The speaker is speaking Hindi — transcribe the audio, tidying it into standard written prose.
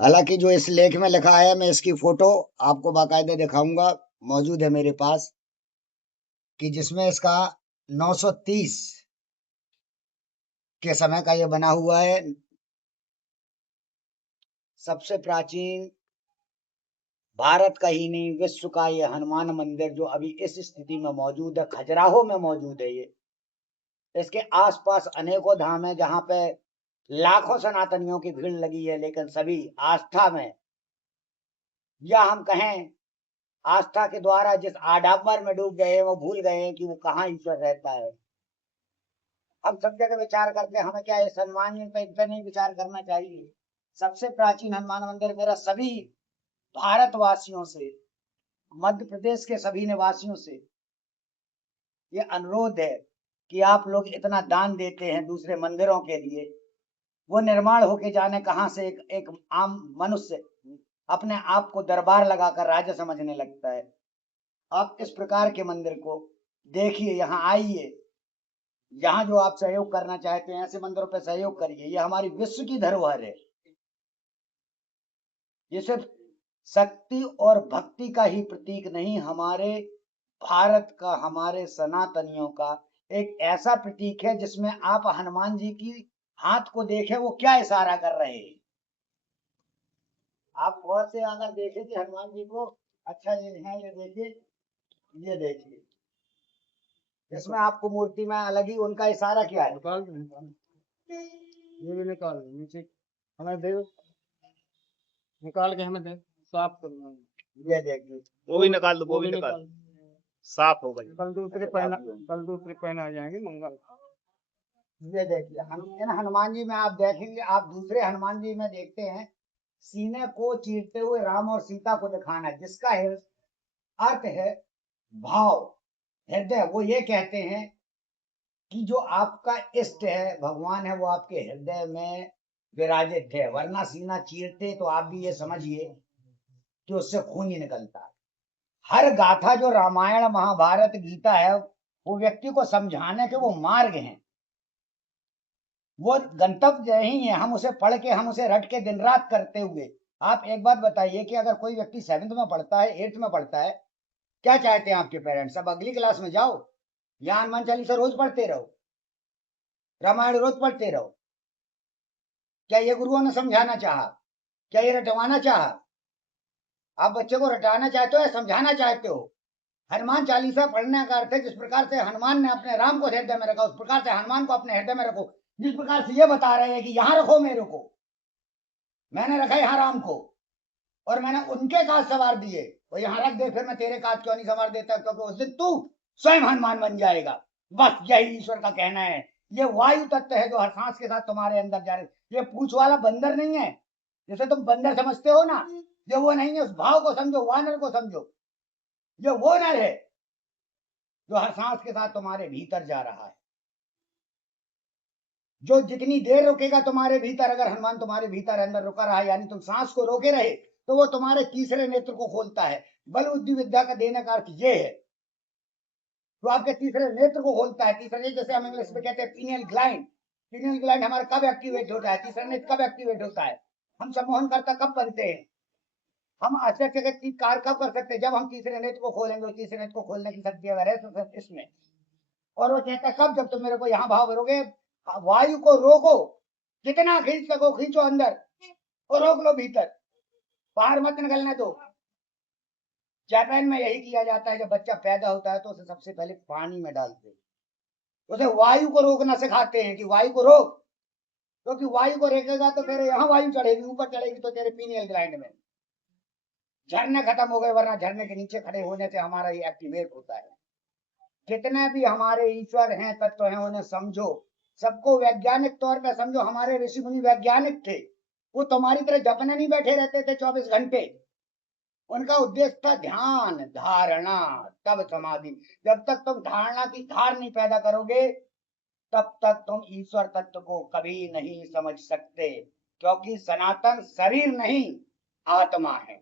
हालांकि जो इस लेख में लिखा है मैं इसकी फोटो आपको बाकायदा दिखाऊंगा, मौजूद है मेरे पास, कि जिसमें इसका 930 के समय का ये बना हुआ है। सबसे प्राचीन भारत का ही नहीं विश्व का ये हनुमान मंदिर जो अभी इस स्थिति में मौजूद है, खजुराहो में मौजूद है। ये इसके आसपास अनेकों धाम है जहां पे लाखों सनातनियों की भीड़ लगी है, लेकिन सभी आस्था में, या हम कहें आस्था के द्वारा जिस आडंबर में डूब गए वो भूल गए हैं कि वो कहाँ ईश्वर रहता है। हम सब जगह विचार करते हैं, हमें क्या है हनुमान जी पे इतना नहीं विचार करना चाहिए। सबसे प्राचीन हनुमान मंदिर मेरा सभी भारतवासियों से, मध्य प्रदेश के सभी निवासियों से ये अनुरोध है कि आप लोग इतना दान देते हैं दूसरे मंदिरों के लिए, वो निर्माण होके जाने कहाँ से एक आम मनुष्य अपने आप को दरबार लगाकर राजा समझने लगता है। आप इस प्रकार के मंदिर को देखिए, यहाँ आइए, यहाँ जो आप सहयोग करना चाहते हैं ऐसे मंदिरों पर सहयोग करिए। ये हमारी विश्व की धरोहर है। ये सिर्फ शक्ति और भक्ति का ही प्रतीक नहीं, हमारे भारत का, हमारे सनातनियों का एक ऐसा प्रतीक है जिसमें आप हनुमान जी की हाथ को देखें, वो क्या इशारा कर रहे हैं। आप गौर से अगर देखें कि हनुमान जी को, अच्छा ये है, ये देखिए, ये देखिए, इसमें आपको मूर्ति में अलग ही उनका इशारा क्या है। निकाल ये भी निकाल नीचे, हमें दे, निकाल के हमें दे, साफ करना। ये देखिए, वो भी निकाल दो, वो भी निकाल, साफ हो गई। कल दूसरे पहना आ जाएंगे मंगल। ये देखिए हम हनुमान जी में आप देखेंगे, आप दूसरे हनुमान जी में देखते हैं सीने को चीरते हुए राम और सीता को दिखाना, जिसका अर्थ है भाव, हृदय। वो ये कहते हैं कि जो आपका इष्ट है, भगवान है, वो आपके हृदय में विराजित है, वरना सीना चीरते तो आप भी ये समझिए कि उससे खून ही निकलता है। हर गाथा जो रामायण महाभारत गीता है वो व्यक्ति को समझाने के वो मार्ग हैं, वो गंतव्य ही है। हम उसे पढ़ के, हम उसे रट के दिन रात करते हुए, आप एक बात बताइए कि अगर कोई व्यक्ति 7th में पढ़ता है, 8th में पढ़ता है, क्या चाहते हैं आपके पेरेंट्स? अब अगली क्लास में जाओ, या हनुमान चालीसा रोज पढ़ते रहो, रामायण रोज पढ़ते रहो। क्या ये गुरुओं ने समझाना चाहा? क्या ये रटवाना चाहा? आप बच्चे को रटाना चाहते हो या समझाना चाहते हो? हनुमान चालीसा पढ़ने का अर्थ है जिस प्रकार से हनुमान ने अपने राम को हृदय में रखा, उस प्रकार से हनुमान को अपने हृदय में रखो। जिस प्रकार से ये बता रहे हैं कि यहां रखो मेरे को, मैंने रखा यहाँ राम को, और मैंने उनके काज सवार दिए, वो यहाँ रख दे, फिर मैं तेरे काज क्यों नहीं संवार देता? क्योंकि उस दिन तू स्वयं हनुमान बन जाएगा। बस यही ईश्वर का कहना है। ये वायु तत्व है जो हर सांस के साथ तुम्हारे अंदर जा रहे। ये पूछ वाला बंदर नहीं है जैसे तुम बंदर समझते हो ना, ये वो नहीं है। उस भाव को समझो, वानर को समझो। ये वो नर है जो हर सांस के साथ तुम्हारे भीतर जा रहा है। जो जितनी देर रुकेगा तुम्हारे भीतर, अगर हनुमान तुम्हारे भीतर अंदर रुका रहा, यानी तुम सांस को रोके रहे, तो वो तुम्हारे तीसरे नेत्र को खोलता है। बल बुद्धि विद्या का देने का अर्थ ये है, तो आपके तीसरे नेत्र को खोलता है। तीसरे, जैसे हम इंग्लिश में कहते हैं पीनियल ग्लैंड। पीनियल ग्लैंड हमारा कब एक्टिवेट होता है? तीसरा नेत्र कब एक्टिवेट होता है? हम सम्मोहन करता कब बनते हैं? हम आश्चर्य की कार्य कब कर सकते हैं? जब हम तीसरे नेत्र को खोलेंगे। तीसरे नेत्र को खोलने की शक्ति अगर है तो इसमें, और वो कहता है कब? जब तुम मेरे को यहाँ भाव भरोगे, वायु को रोको, कितना खींच सको खींचो अंदर, और रोक लो भीतर, बाहर मत निकलने दो। जापान में यही किया जाता है, जब बच्चा पैदा होता है तो उसे सबसे पहले पानी में डालते हैं, उसे वायु को रोकना सिखाते हैं कि वायु को रोक, क्योंकि वायु को रोकेगा तो फिर यहाँ वायु चढ़ेगी, ऊपर चढ़ेगी तो तेरे पीनियल ग्लैंड में। झरने खत्म हो गए, वरना झरने के नीचे खड़े होने से हमारा ये एक्टिवेट होता है। जितने भी हमारे ईश्वर हैं, तत्व हैं, उन्हें समझो, सबको वैज्ञानिक तौर पे समझो। हमारे ऋषि मुनि वैज्ञानिक थे, वो तुम्हारी तरह जपने नहीं बैठे रहते थे 24 घंटे। उनका उद्देश्य था ध्यान धारणा, तब समाधि। जब तक तुम धारणा की धार नहीं पैदा करोगे, तब तक तुम ईश्वर तत्व को कभी नहीं समझ सकते, क्योंकि सनातन शरीर नहीं आत्मा है।